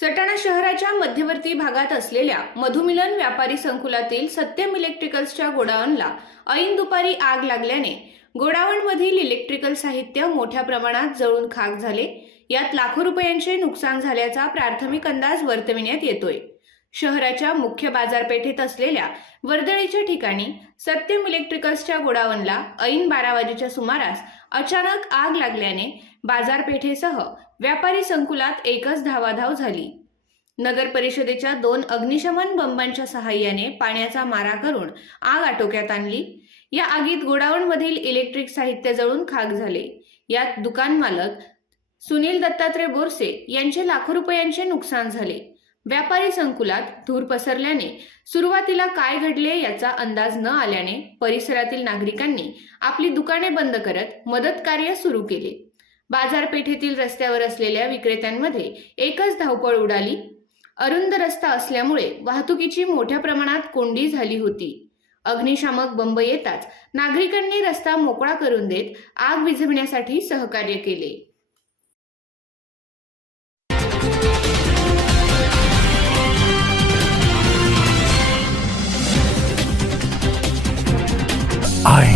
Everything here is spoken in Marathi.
सटाणा शहराच्या मध्यवर्ती भागात असलेल्या मधुमिलन व्यापारी संकुलातील सत्यम इलेक्ट्रिकल्सच्या गोडाऊनला ऐन दुपारी आग लागल्याने गोडाऊनमधील इलेक्ट्रिकल साहित्य मोठ्या प्रमाणात जळून खाक झाले. यात लाखो रुपयांचे नुकसान झाल्याचा प्राथमिक अंदाज वर्तविण्यात येतोय. शहराच्या मुख्य बाजारपेठेत असलेल्या वर्दळीच्या ठिकाणी सत्यम इलेक्ट्रिकल्सच्या गोडावनला ऐन बारा वाजेच्या सुमारास अचानक आग लागल्याने बाजारपेठेसह व्यापारी संकुलात एकच धावाधाव झाली. नगर परिषदेच्या दोन अग्निशमन बंबांच्या सहाय्याने पाण्याचा मारा करून आग आटोक्यात आणली. या आगीत गोडाऊनमधील इलेक्ट्रिक साहित्य जळून खाक झाले. यात दुकान मालक सुनील दत्तात्रय बोरसे यांचे लाखो रुपयांचे नुकसान झाले. व्यापारी संकुलात धूर पसरल्याने सुरुवातीला काय घडले याचा अंदाज न आल्याने परिसरातील नागरिकांनी आपली दुकाने बंद करत मदत कार्य सुरू केले. बाजारपेठेतील रस्त्यावर असलेल्या विक्रेत्यांमध्ये एकच धावपळ उडाली. अरुंद रस्ता असल्यामुळे वाहतुकीची मोठ्या प्रमाणात कोंडी झाली होती. अग्निशामक बंब येताच नागरिकांनी रस्ता मोकळा करून देत आग विझवण्यासाठी सहकार्य केले. I